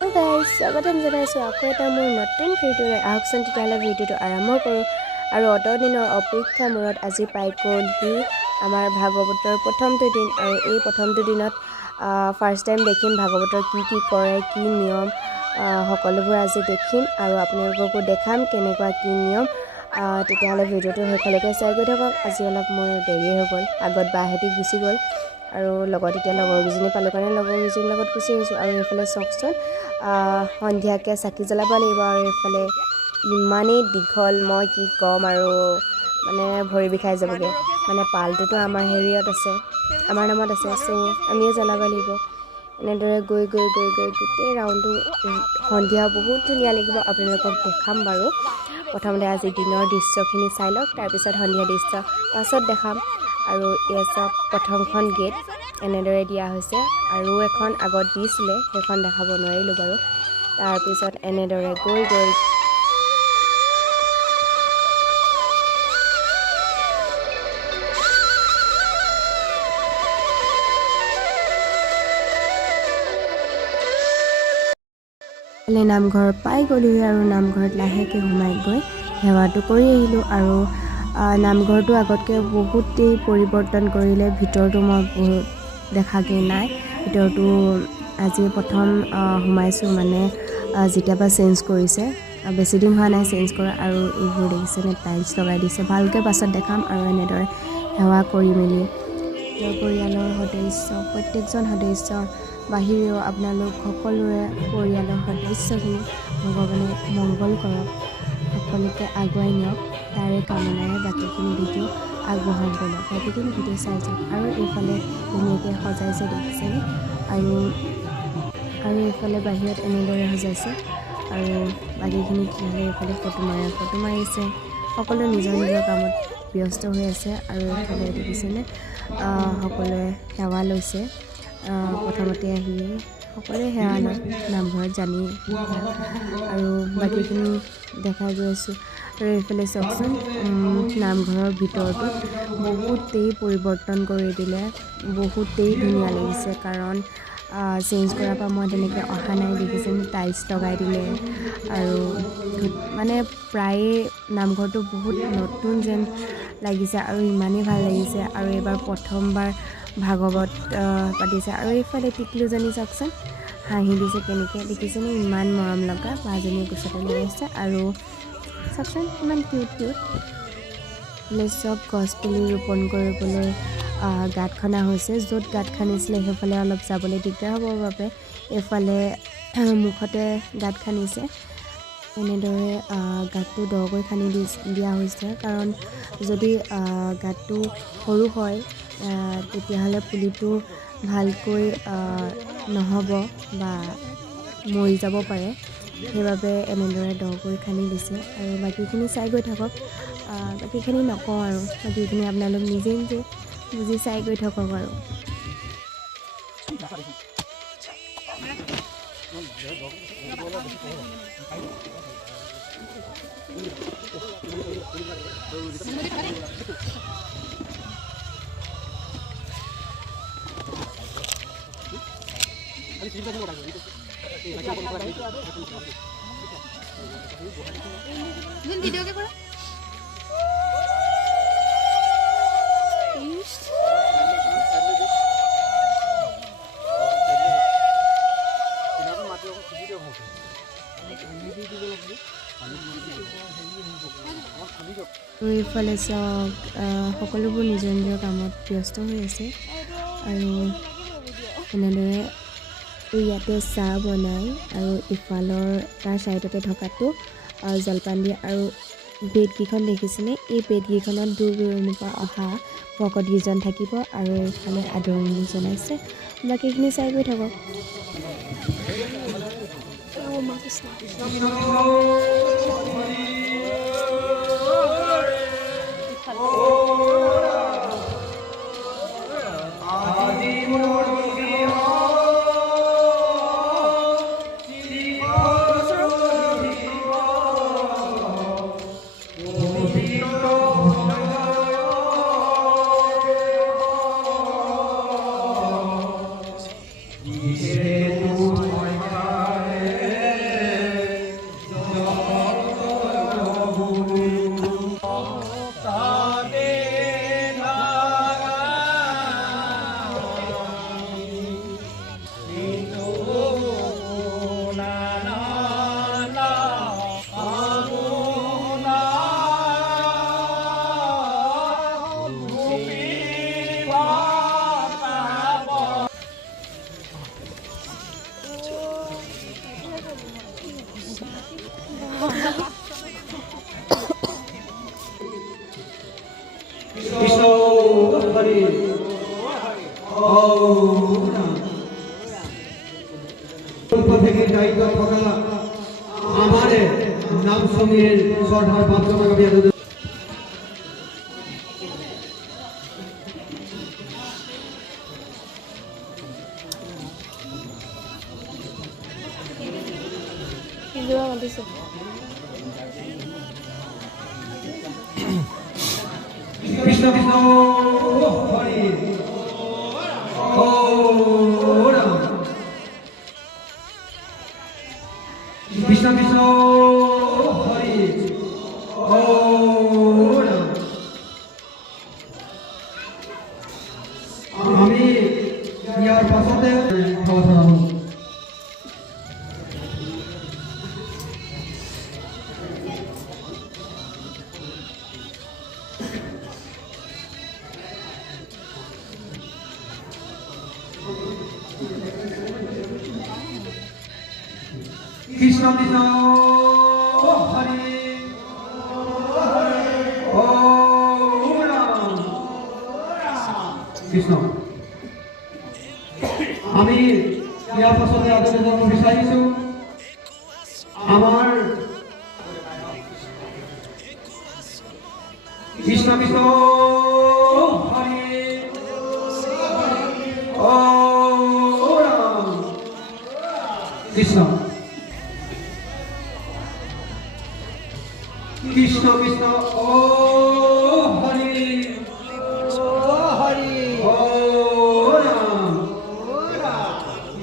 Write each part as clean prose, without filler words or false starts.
Hello guys, স্বাগতম জনাইছোঁ আকৌ এটা মোৰ নতুন ভিডিঅ'লৈ। আহকচোন তেতিয়াহ'লে ভিডিঅ'টো আৰম্ভ কৰোঁ। আৰু অতদিনৰ অপেক্ষা মূৰত আজি পাই গ'লহি আমাৰ ভাগৱতৰ প্ৰথমটো দিন। আৰু এই প্ৰথমটো দিনত ফাৰ্ষ্ট টাইম দেখিম ভাগৱতৰ কি কৰে, কি নিয়ম, সকলোবোৰ আজি দেখিম আৰু আপোনালোককো দেখাম কেনেকুৱা কি নিয়ম। তেতিয়াহ'লে ভিডিঅ'টো শেষলৈকে চাই গৈ থাকক। আজি অলপ মোৰ দেৰি হৈ গ'ল, আগত বাহঁতি গুচি গ'ল আৰু লগত এতিয়া লগৰকেইজনী পালোঁ কাৰণে লগৰকেইজনীৰ লগত গুচি আহিছোঁ। আৰু এইফালে চাওকচোন সন্ধিয়াকৈ চাকি জ্বলাব লাগিব। আৰু এইফালে ইমানেই দীঘল, মই কি ক'ম আৰু মানে ভৰি বিষাই যাবগৈ। মানে পালটোতো আমাৰ হেৰিয়ত আছে, আমাৰ নামত আছে, চ' আমিয়ে জ্বলাব লাগিব। এনেদৰে গৈ গোটেই ৰাউণ্ডটো সন্ধিয়া বহুত ধুনীয়া লাগিব, আপোনালোকক দেখাম বাৰু। প্ৰথমতে আজি দিনৰ দৃশ্যখিনি চাই লওক, তাৰপিছত সন্ধিয়া দৃশ্য পাছত দেখাম। আৰু এয়া চাওক প্ৰথমখন গেট এনেদৰে দিয়া হৈছে, আৰু এখন আগত দিছিলে সেইখন দেখাব নোৱাৰিলোঁ বাৰু। তাৰপিছত এনেদৰে গৈ নামঘৰ পাই গ'লোহি আৰু নামঘৰত লাহেকৈ সোমাই গৈ সেৱাটো কৰি আহিলোঁ। আৰু নামঘৰটো আগতকৈ বহুতেই পৰিৱৰ্তন কৰিলে, ভিতৰটো মই বহুত দেখাগৈ নাই। ভিতৰটো আজি প্ৰথম সোমাইছোঁ, মানে যেতিয়াৰ পৰা চেঞ্জ কৰিছে, বেছিদিন হোৱা নাই চেঞ্জ কৰা। আৰু এইবোৰ দেখিছেনে, টাইলছ লগাই দিছে, ভালকৈ পাছত দেখাম। আৰু এনেদৰে সেৱা কৰি মেলি পৰিয়ালৰ সদস্য, প্ৰত্যেকজন সদস্যৰ বাহিৰেও আপোনালোক সকলোৰে পৰিয়ালৰ সদস্যখিনি ভগৱানে মংগল কৰক, সকলোকে আগুৱাই নিয়ক, তাৰে কামনাৰে বাকীখিনি ভিডিঅ' আগবঢ়াম গ'লে বাকীখিনি ভিডিঅ' চাই যাওক। আৰু এইফালে ধুনীয়াকৈ সজাইছে দেখিছেনে, আৰু এইফালে বাহিৰত এনেদৰে সজাইছে। আৰু বাকীখিনি তেতিয়াহ'লে এইফালে ফটো মাৰিছে, সকলোৱে নিজৰ নিজৰ কামত ব্যস্ত হৈ আছে। আৰু এইফালে দেখিছেনে সকলোৱে সেৱা লৈছে। প্ৰথমতে আহি সকলোৱে সেৱা লয়, নামঘৰত জানি। আৰু বাকীখিনি দেখাই গৈ আছোঁ। আৰু এইফালে চাওকচোন নামঘৰৰ ভিতৰটো বহুতেই পৰিৱৰ্তন কৰি দিলে, বহুতেই ধুনীয়া লাগিছে। কাৰণ চেঞ্জ কৰাৰ পৰা মই তেনেকৈ অহা নাই, দেখিছেনে টাইলছ লগাই দিলে। আৰু মানে প্ৰায়ে নামঘৰটো বহুত নতুন যেন লাগিছে আৰু ইমানেই ভাল লাগিছে। আৰু এইবাৰ প্ৰথমবাৰ ভাগৱত পাতিছে। আৰু এইফালে টিকলুজনী চাওকচোন হাঁহি দিছে কেনেকৈ, দেখিছেনে ইমান মৰম লগা, বাজনীয়ে কোচতে লগাইছে। আৰু চাওকচোন ইমান কিউট চব গছপুলি ৰোপণ কৰিবলৈ গাঁত খনা হৈছে। য'ত গাঁত খান্দিছিলে সেইফালে অলপ যাবলৈ দিগদাৰ হ'বৰ বাবে এইফালে মুখতে গাঁত খান্দিছে। এনেদৰে গাঁতটো দকৈ খান্দি দিয়া হৈছে, কাৰণ যদি গাঁতটো সৰু হয় তেতিয়াহ'লে পুলিটো ভালকৈ নহ'ব বা মৰি যাব পাৰে, সেইবাবে এনেদৰে দকৈ খান্দি দিছে। আৰু বাকীখিনি চাই গৈ থাকক, বাকীখিনি নকওঁ আৰু, বাকীখিনি আপোনালোক নিজে বুজি চাই গৈ থাকক। আৰু ভিডিও কে কৰে এইফালে চাওক সকলোবোৰ নিজৰ নিজৰ কামত ব্যস্ত হৈ আছে। আৰু এনেদৰে ইয়াতে চাহ বনাই, আৰু ইফালৰ তাৰ ছাইডতে থকাটো জলপান দিয়ে। আৰু বেডকেইখন দেখিছেনে, এই বেডকেইখনত দূৰ দূৰণিৰ পৰা অহা ভকতকেইজন থাকিব। আৰু এইফালে আদৰণি জনাইছে, বাকীখিনি চাই গৈ থাকক। কমিটিৰ দায়িত্বত থকা আমাৰে নাম সমীৰ চৰধাৰ 500 টকা দিয়া কৃষ্ণ কৃষ্ণ হৰি ৰাম কৃষ্ণ কৃষ্ণ হৰি ৰাম আমি ইয়াৰ পাছতে কৃষ্ণ কৃষ্ণ হৰি ৰাম কৃষ্ণ আমি ইয়াৰ পাছতে আদৰণি জনাব বিচাৰিছো আমাৰ কৃষ্ণ কৃষ্ণ হৰি ৰাম কৃষ্ণ কৃষ্ণ কৃষ্ণ হৰি ৰাম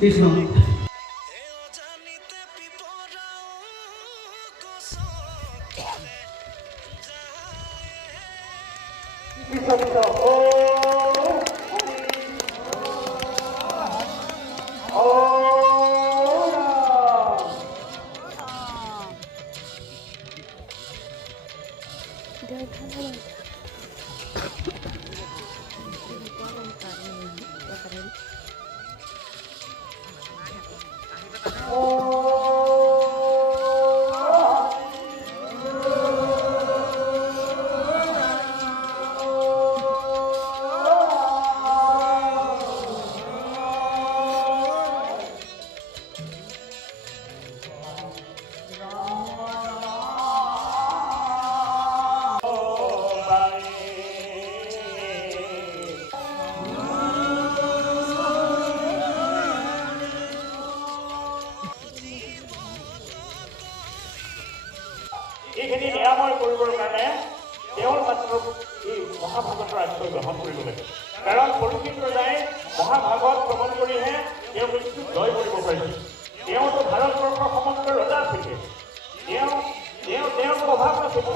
কৃষ্ণ এইখিনি নিৰাময় কৰিবৰ কাৰণে তেওঁৰ মাত্ৰ এই মহাভাগৱতৰ আশ্ৰয় গ্ৰহণ কৰিব লাগে কাৰণ পৰীক্ষিত ৰজাই মহাভাগৱত ভ্ৰমণ কৰিহে তেওঁ মৃত্যুক জয় কৰিব পাৰিছিল তেওঁতো ভাৰতবৰ্ষৰ সমগ্ৰ ৰজা আছিলে তেওঁৰ অভাৱ নাছিল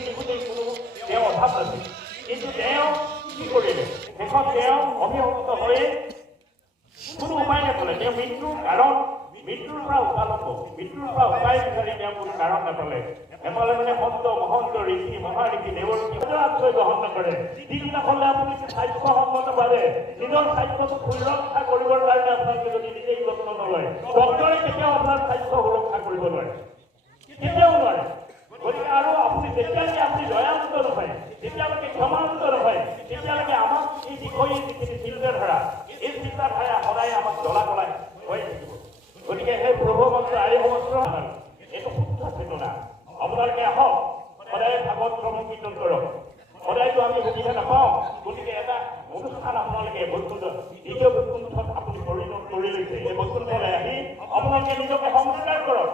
বিভূতিৰ কোনো তেওঁ অভাৱ নাছিল কিন্তু তেওঁ কি কৰিলে শেষত তেওঁ অভিভূত হৈ কোনো উপায় নাপালে তেওঁ মৃত্যুৰ পৰা উপায় বিচাৰি তেওঁ কোনো কাৰণ নাপালে মানে সন্ত মহন্ত ঋষি মহাঋষি দেৱঋষি আশ্ৰয় গ্ৰহণ নকৰে যিদিনাখনলৈ আপুনি স্বাস্থ্যসন্মতভাৱে নিজৰ স্বাস্থ্যটো সুৰক্ষা কৰিবৰ কাৰণে আপোনালোকে যদি নিজেই যত্ন নলয় ডক্টৰে কেতিয়াও আপোনাৰ স্বাস্থ্য সুৰক্ষা কৰিব নোৱাৰে কেতিয়াও নোৱাৰে গতিকে আৰু আপুনি যেতিয়ালৈকে আপুনি দয়ান্ত নহয় যেতিয়ালৈকে ক্ষমান্ত নহয় তেতিয়ালৈকে আমাক এই বিষয়ে যিখিনি চিন্তাধাৰা এই চিন্তাধাৰা সদায় আমাক জ্বলা কলাই হৈ থাকিব গতিকে সেই প্ৰভু মন্ত্ৰ আই মন্ত্ৰ এইটো শুদ্ধ চেতনা আপোনালোকে আহক সদায় ভাগৱত শ্ৰৱণ কীৰ্তন কৰক সদায়তো আমি সুবিধা নাপাওঁ গতিকে এটা অনুষ্ঠান আপোনালোকে বৈকুণ্ঠ দ্বিতীয় বৈকুণ্ঠত আপুনি পৰিণত কৰি লৈছে এই বৈকুণ্ঠলৈ আহি আপোনালোকে নিজকে সংস্কাৰ কৰক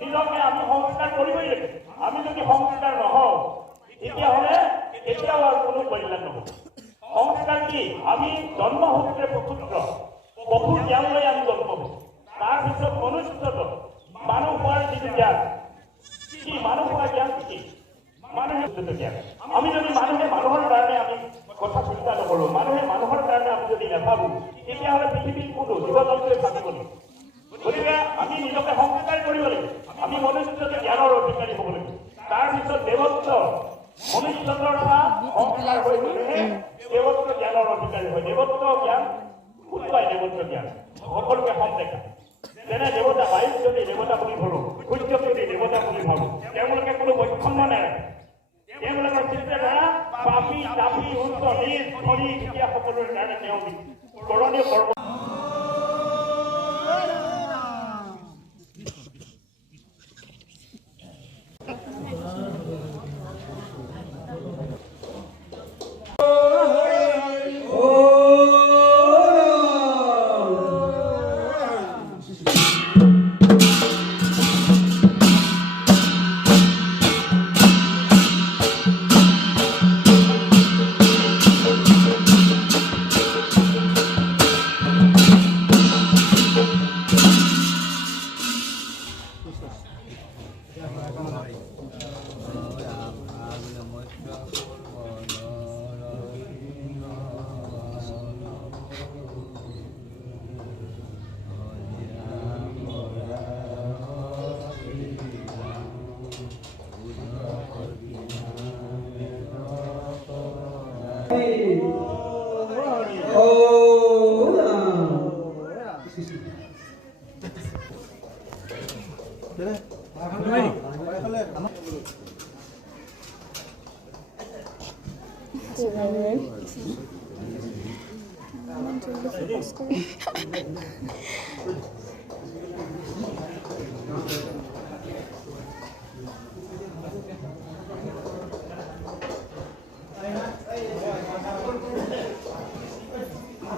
নিজকে আমি সংস্কাৰ কৰিবই লাগে আমি যদি সংস্কাৰ নহওঁ তেতিয়াহ'লে কেতিয়াও আৰু কোনো কল্যাণ নহ'ব সংস্কাৰ কি আমি জন্মসূত্ৰে পুত্ৰ পশু জ্ঞান লৈ আমি জন্ম হৈছোঁ তাৰপিছত মনুষ্যত মানুহ হোৱাৰ যিটো জ্ঞান কি মানুহ হোৱাৰ জ্ঞান কি মানুহে জ্ঞান আমি যদি মানুহৰ কাৰণে আমি কথা চিন্তা নকৰোঁ মানুহে মানুহৰ কাৰণে আমি যদি নাভাবোঁ তেতিয়াহ'লে পৃথিৱীত কোনো জীৱ জন্তুৱে ভাবিব নেকি গতিকে আমি নিজকে সংস্কাৰ কৰিব লাগিব আমি মনুষ্যতে জ্ঞানৰ অধিকাৰী হ'ব লাগিব তাৰপিছত দেৱত্ব মনুষ্যতৰ পৰা সংস্কাৰ হৈ গ'লেহে দেৱত্ব জ্ঞানৰ অধিকাৰী হয় দেৱত্ব জ্ঞান কোন পায় দেৱত্ব জ্ঞান সকলোকে সম দেখা যেনে দেৱতা বায়ুক যদি দেৱতা বুলি ধৰোঁ সূৰ্যক যদি দেৱতা বুলি ভাবোঁ তেওঁলোকে কোনো বৈষম্য নাৰাখে তেওঁলোকৰ চিন্তাধাৰা পাপী তাপী উচ্চ নিজ ধনী দুখীয়া সকলোৰে কাৰণে তেওঁ কৰণীয় কৰ্ম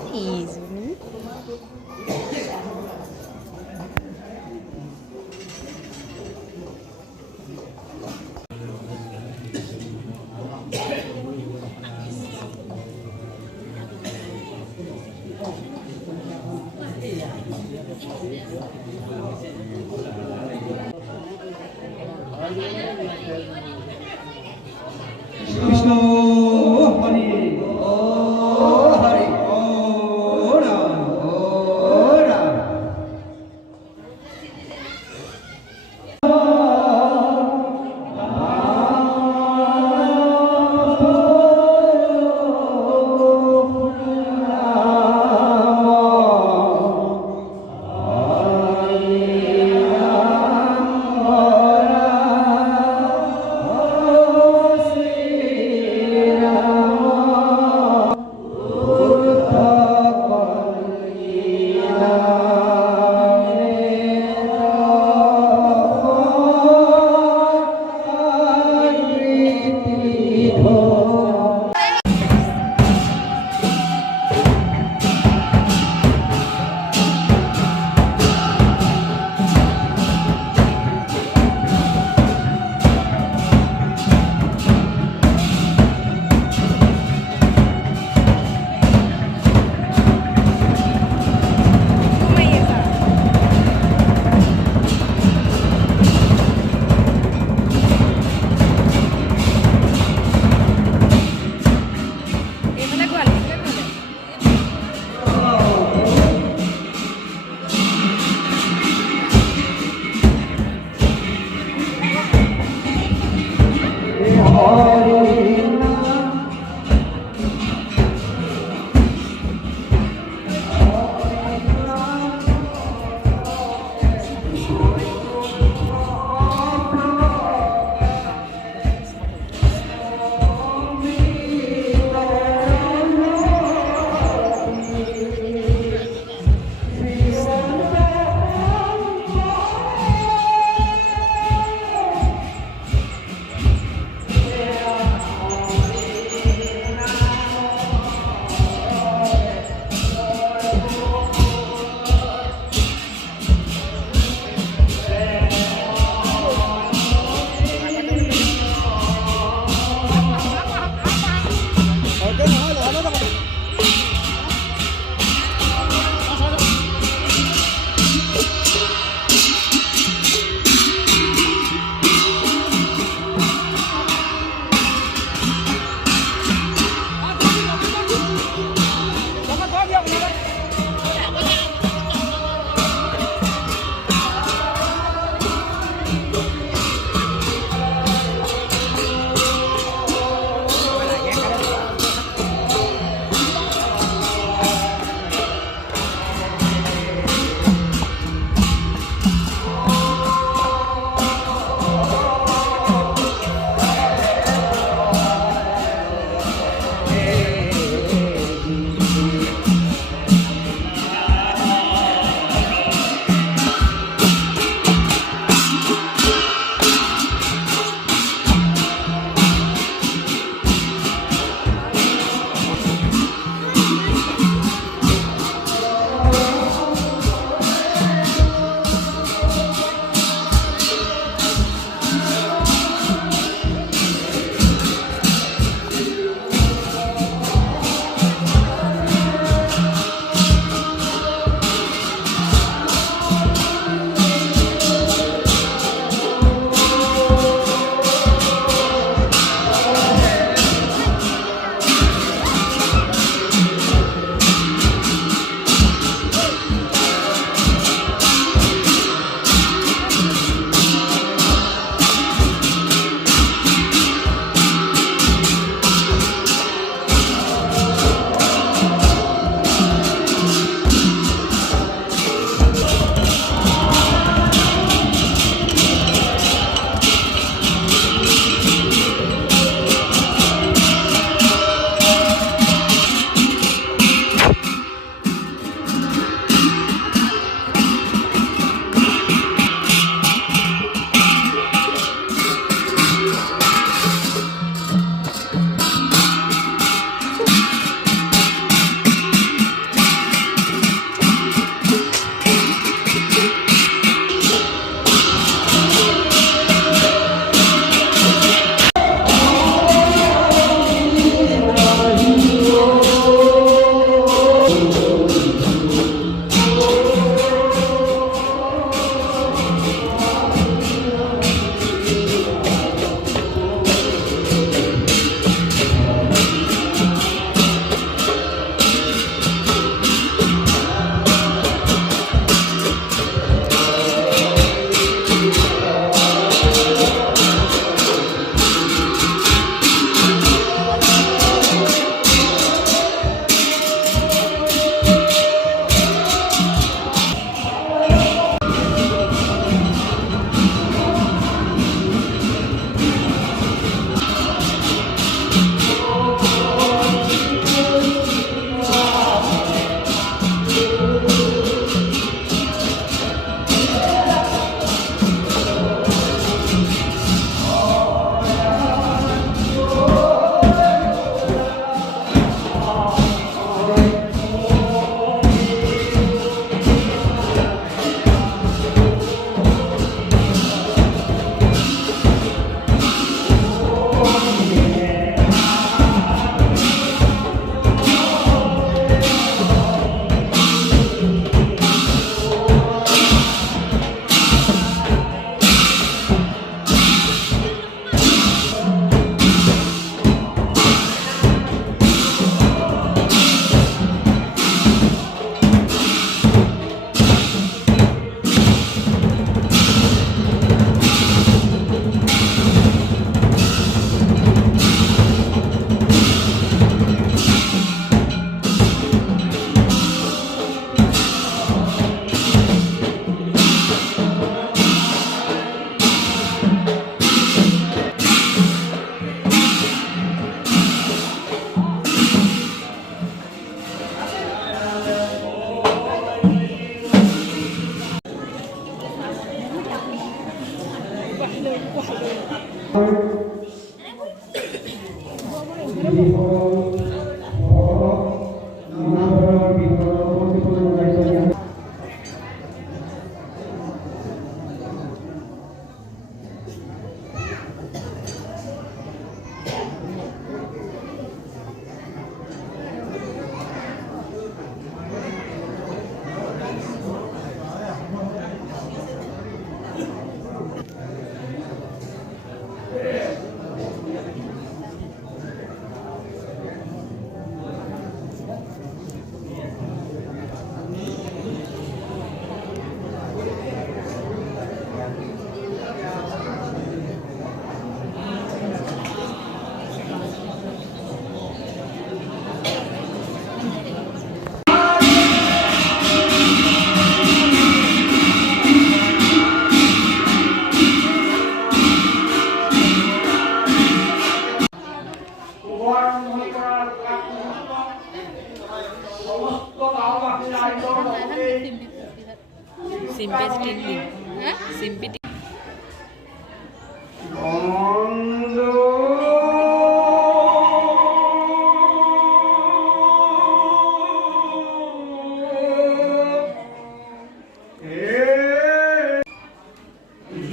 Easy. কৃষ্ণ হৰি ও হৰি ও ৰাম ও ৰাম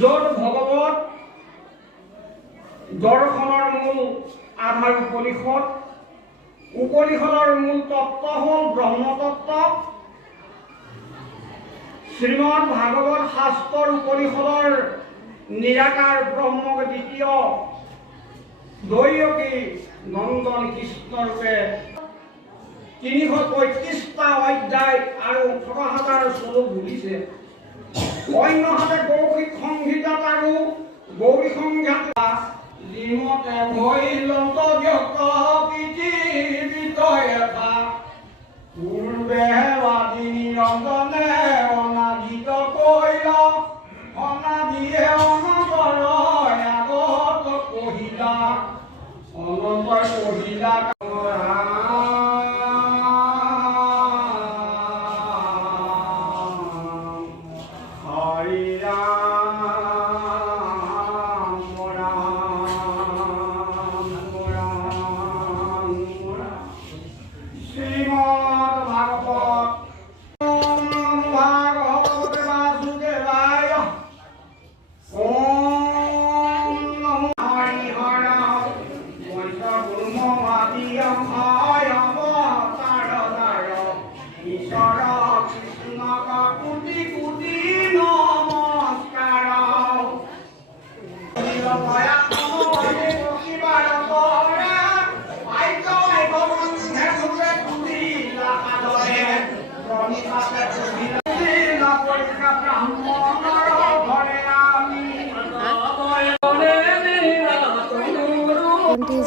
য'ত ভগৱত দৰ্শনৰ মূল আধাৰ উপনিষদ, উপনিষদৰ মূল তত্ত্ব হ'ল ব্ৰহ্মতত্ত্ব। শ্ৰীমদ ভাগৱত শাস্ত্ৰৰ উপনিষদৰ নিৰাকাৰ ব্ৰহ্মক দ্বিতীয় দৈয়কী নন্দন কৃষ্ণৰূপে 335টা অধ্যায় আৰু 18,000 শ্লোক ঘূৰিছে। অন্যহাতে গৌৰিক সংহিতাত আৰু গৌৰী সংঘাত যিমতে ভৈলন্ত ব্যক্ত পৃথিৱীত এটা পূৰ্বে বাদী নিৰঞ্জনে অনাদিত কৈল অনাদিয়ে অনন্তৰ আগত কহিলা অনন্তৰ কহিলা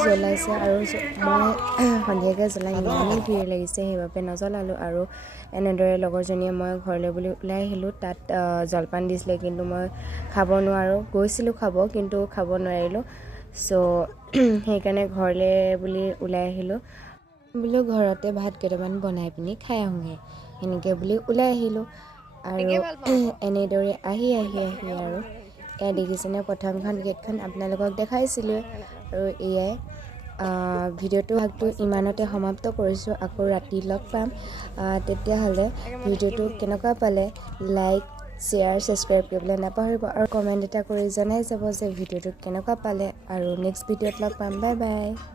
জ্বলাইছে আৰু মই সন্ধিয়াকৈ জ্বলাই ইমানেই ভিৰ লাগিছে সেইবাবে নজ্বলালোঁ। আৰু এনেদৰে লগৰজনীয়ে মই ঘৰলৈ বুলি ওলাই আহিলোঁ। তাত জলপান দিছিলে কিন্তু মই খাব নোৱাৰোঁ, গৈছিলোঁ খাব কিন্তু খাব নোৱাৰিলোঁ। চ' সেইকাৰণে ঘৰলৈ বুলি ওলাই আহিলোঁ। বোলো ঘৰতে ভাত কেইটামান বনাই পিনি খাই আহোঁগৈ, সেনেকৈ বুলি ওলাই আহিলোঁ। আৰু এনেদৰে আহি আৰু এয়া দেখিছেনে প্ৰথমখন গেটখন আপোনালোকক দেখাইছিলোঁ। আৰু এয়াই ভিডিঅ'টো ভাগটো ইমানতে সমাপ্ত কৰিছোঁ। আকৌ ৰাতি লগ পাম। তেতিয়াহ'লে ভিডিঅ'টো কেনেকুৱা পালে লাইক শ্বেয়াৰ ছাবস্ক্ৰাইব কৰিবলৈ নাপাহৰিব আৰু কমেণ্ট এটা কৰি জনাই যাব যে ভিডিঅ'টো কেনেকুৱা পালে। আৰু নেক্সট ভিডিঅ'ত লগ পাম। Bye bye.